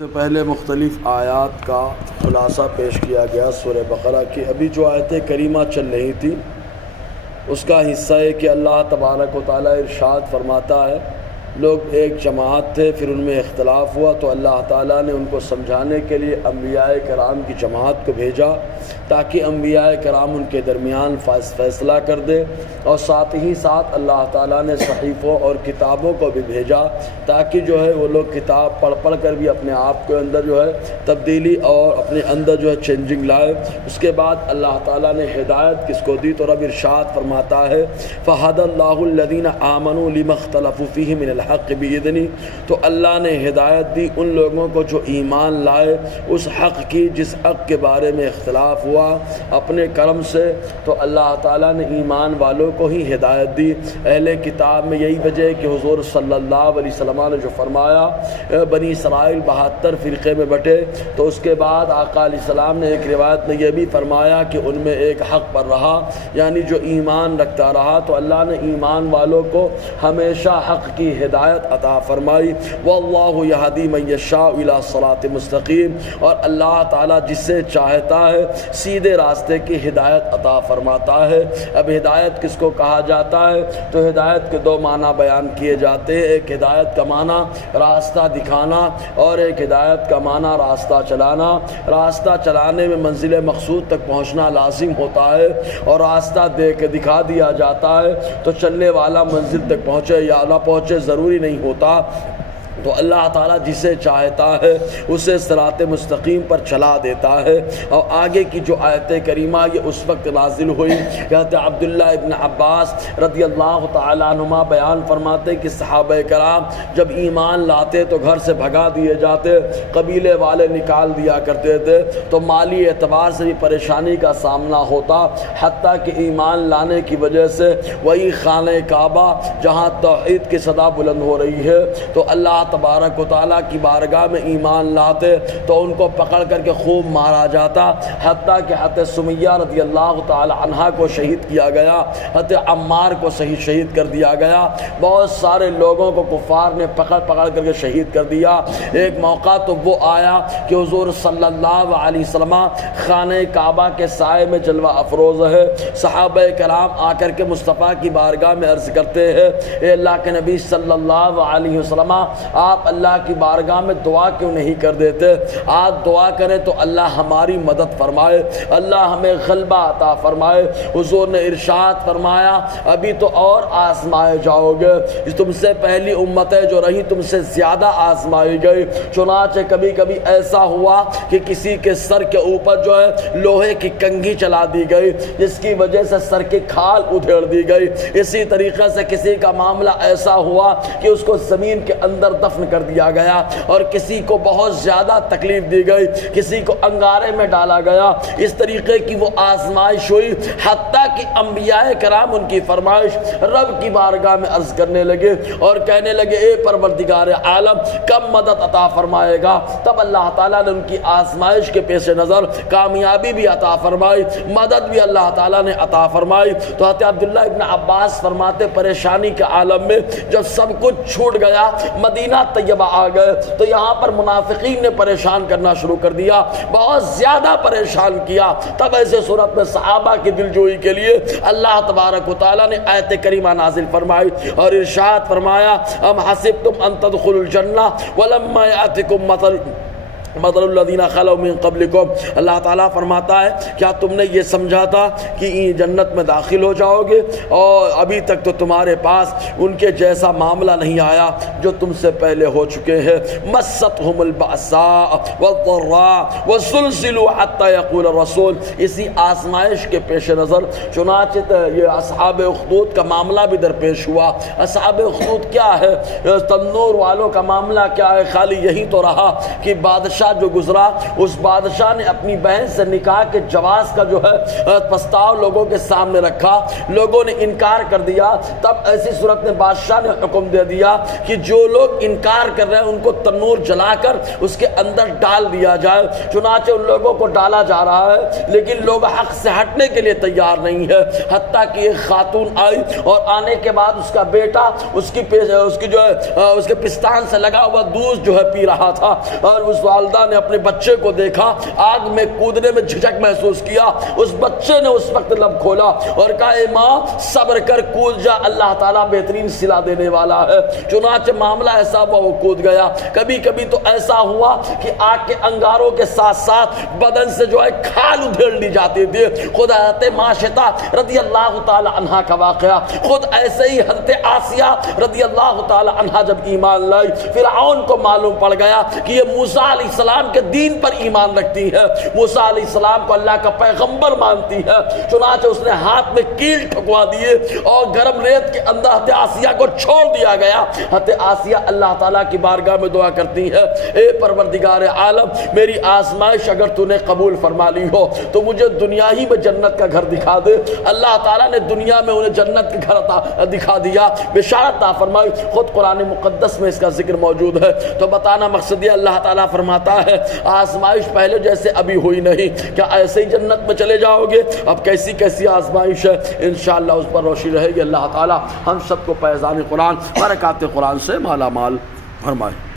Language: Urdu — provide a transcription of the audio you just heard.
سے پہلے مختلف آیات کا خلاصہ پیش کیا گیا سورہ بقرہ کی۔ ابھی جو آیت کریمہ چل رہی تھی اس کا حصہ ہے کہ اللہ تبارک و تعالیٰ ارشاد فرماتا ہے لوگ ایک جماعت تھے، پھر ان میں اختلاف ہوا تو اللہ تعالیٰ نے ان کو سمجھانے کے لیے انبیاء کرام کی جماعت کو بھیجا تاکہ انبیاء کرام ان کے درمیان فیصلہ کر دے، اور ساتھ ہی ساتھ اللہ تعالیٰ نے صحیفوں اور کتابوں کو بھی بھیجا تاکہ جو ہے وہ لوگ کتاب پڑھ کر بھی اپنے آپ کے اندر جو ہے تبدیلی اور اپنے اندر جو ہے چینجنگ لائے۔ اس کے بعد اللہ تعالیٰ نے ہدایت کس کو دی تو رب ارشاد فرماتا ہے فَهَدَى اللَّهُ الَّذِينَ آمَنُوا لِمَا اخْتَلَفُوا فِيهِ مِنَ الْحَقِّ بِإِذْنِهِ، تو اللہ نے ہدایت دی ان لوگوں کو جو ایمان لائے اس حق کی جس حق کے بارے میں اختلاف ہوا اپنے کرم سے، تو اللہ تعالیٰ نے ایمان والوں کو ہی ہدایت دی۔ اہل کتاب میں یہی وجہ ہے کہ حضور صلی اللہ علیہ وسلم نے جو فرمایا بنی اسرائیل 72 فرقے میں بٹے، تو اس کے بعد آقا علیہ السلام نے ایک روایت میں یہ بھی فرمایا کہ ان میں ایک حق پر رہا، یعنی جو ایمان رکھتا رہا، تو اللہ نے ایمان والوں کو ہمیشہ حق کی ہدایت عطا فرمائی۔ واللہ یہدی من یشاء الی صراط مستقیم، اور اللہ تعالیٰ جس سے چاہتا ہے سیدھے راستے کی ہدایت عطا فرماتا ہے۔ اب ہدایت کس کو کہا جاتا ہے تو ہدایت کے دو معنی بیان کیے جاتے ہیں، ایک ہدایت کا معنی راستہ دکھانا اور ایک ہدایت کا معنی راستہ چلانا۔ راستہ چلانے میں منزل مقصود تک پہنچنا لازم ہوتا ہے، اور راستہ دکھا دیا جاتا ہے تو چلنے والا منزل تک پہنچے یا نہ پہنچے ضروری نہیں ہوتا۔ تو اللہ تعالیٰ جسے چاہتا ہے اسے صراط مستقیم پر چلا دیتا ہے۔ اور آگے کی جو آیت کریمہ یہ اس وقت نازل ہوئی، حضرت عبداللہ ابن عباس رضی اللہ تعالیٰ عنہما بیان فرماتے کہ صحابہ کرام جب ایمان لاتے تو گھر سے بھگا دیے جاتے، قبیلے والے نکال دیا کرتے تھے، تو مالی اعتبار سے بھی پریشانی کا سامنا ہوتا، حتیٰ کہ ایمان لانے کی وجہ سے وہی خانہ کعبہ جہاں توحید کی صدا بلند ہو رہی ہے، تو اللہ تبارک و تعالیٰ کی بارگاہ میں ایمان لاتے تو ان کو پکڑ کر کے خوب مارا جاتا، حتیٰ کہ حضرت سمیہ رضی اللہ تعالی عنہا کو شہید کیا گیا، حضرت عمار کو شہید کر دیا گیا، بہت سارے لوگوں کو کفار نے پکڑ کر کے شہید کر دیا۔ ایک موقع تو وہ آیا کہ حضور صلی اللہ علیہ وسلم خانہ کعبہ کے سائے میں جلوہ افروز ہے، صحابہ کرام آ کر کے مصطفیٰ کی بارگاہ میں عرض کرتے ہیں اے اللہ کے نبی صلی اللہ علیہ وسلم آپ اللہ کی بارگاہ میں دعا کیوں نہیں کر دیتے؟ آپ دعا کریں تو اللہ ہماری مدد فرمائے، اللہ ہمیں غلبہ عطا فرمائے۔ حضور نے ارشاد فرمایا ابھی تو اور آزمائے جاؤ گے، تم سے پہلی امتیں جو رہی تم سے زیادہ آزمائی گئی۔ چنانچہ کبھی کبھی ایسا ہوا کہ کسی کے سر کے اوپر جو ہے لوہے کی کنگھی چلا دی گئی جس کی وجہ سے سر کی کھال ادھیڑ دی گئی۔ اسی طریقے سے کسی کا معاملہ ایسا ہوا کہ اس کو زمین کے اندر دفن کر دیا گیا، اور کسی کو بہت زیادہ تکلیف دی گئی، کسی کو انگارے میں ڈالا گیا۔ اس طریقے کی وہ آزمائش ہوئی، حتیٰ کہ انبیاء کرام ان کی فرمائش رب کی بارگاہ میں عرض کرنے لگے اور کہنے لگے اے پروردگار عالم کب مدد عطا فرمائے گا؟ تب اللہ تعالیٰ نے ان کی آزمائش کے پیش نظر کامیابی بھی عطا فرمائی، مدد بھی اللہ تعالیٰ نے عطا فرمائی۔ تو حضرت عبداللہ ابن عباس فرماتے پریشانی کے عالم میں جب سب کچھ چھوٹ گیا، مدینہ طیبہ آ گئے، تو یہاں پر منافقین نے پریشان کرنا شروع کر دیا، بہت زیادہ پریشان کیا۔ تب ایسے صورت میں صحابہ کی دلجوئی کے لیے اللہ تبارک و تعالیٰ نے آیت کریمہ نازل فرمائی اور ارشاد فرمایا ام حسبتم ان تدخلوا الجنہ ولما یأتکم مثل الذین خلوا من قبلکم، اللہ تعالیٰ فرماتا ہے کیا تم نے یہ سمجھا تھا کہ جنت میں داخل ہو جاؤ گے اور ابھی تک تو تمہارے پاس ان کے جیسا معاملہ نہیں آیا جو تم سے پہلے ہو چکے ہیں؟ مستہم البأساء والضراء وزلزلوا حتی یقول الرسول، اسی آزمائش کے پیش نظر چنانچہ یہ اصحاب اخدود کا معاملہ بھی درپیش ہوا۔ اصحاب اخدود کیا ہے؟ تنور والوں کا معاملہ کیا ہے؟ خالی یہی تو رہا کہ بادشاہ بادشاہ جو گزرا اس بادشاہ نے اپنی بہن سے نکاح کے جواز کا جو ہے پرستاؤ لوگوں کے سامنے رکھا، لوگوں نے انکار کر دیا۔ تب ایسی صورت میں بادشاہ نے حکم دے دیا کہ جو لوگ انکار کر رہے ہیں ان کو تنور جلا کر اس کے اندر ڈال دیا جائے۔ چنانچہ ان لوگوں کو ڈالا جا رہا ہے، لیکن لوگ حق سے ہٹنے کے لیے تیار نہیں ہے، حتیٰ کہ ایک خاتون آئی اور آنے کے بعد اس کا بیٹا اس کی جو ہے اس کے پستان سے لگا ہوا دودھ جو ہے پی رہا تھا، اور اس والدہ نے اپنے بچے کو دیکھا، آگ میں کودنے میں جھجک محسوس کیا۔ اس بچے نے اس وقت لب کھولا اور کہا اے ماں صبر کر، کود جا، اللہ تعالیٰ بہترین صلہ دینے والا ہے۔ چنانچہ معاملہ ایسا ہوا وہ کود گیا۔ کبھی کبھی تو ایسا ہوا کہ آگ کے انگاروں کے ساتھ ساتھ بدن سے جو ہے کھال ادھیڑ لی جاتی تھی۔ خود حضرت ماشطہ رضی اللہ تعالی عنہ کا واقعہ، خود ایسے ہی حضرت آسیہ رضی اللہ تعالی عنہ جب ایمان لائی، فرعون کو معلوم پڑ گیا کہ یہ موسیٰ علیہ السلام کے دین پر ایمان رکھتی ہے، موسیٰ علیہ السلام کو اللہ کا پیغمبر مانتی ہے۔ چنانچہ اس نے ہاتھ میں کیل ٹھکوا دیے اور گرم ریت کے اندر حضرت آسیہ کو چھوڑ دیا گیا۔ حضرت آسیہ اللہ تعالیٰ کی بارگاہ میں دعا کرتی ہے، اے پروردگار عالم، میری آزمائش اگر تو نے قبول فرما لی ہو تو مجھے دنیا ہی میں جنت کا گھر دکھا دے۔ اللہ تعالیٰ نے دنیا میں انہیں جنت کا گھر دکھا دیا، بشارت عطا فرمائی۔ خود قرآن مقدس میں اس کا ذکر موجود ہے۔ تو بتانا مقصد یہ اللہ تعالیٰ فرماتا ہے آزمائش پہلے جیسے ابھی ہوئی نہیں، کیا ایسے ہی جنت میں چلے جاؤ گے؟ اب کیسی کیسی آزمائش ہے، انشاءاللہ اس پر روشنی رہے گی۔ اللہ تعالیٰ ہم سب کو فیضان قرآن برکات قرآن سے مالا مال فرمائے۔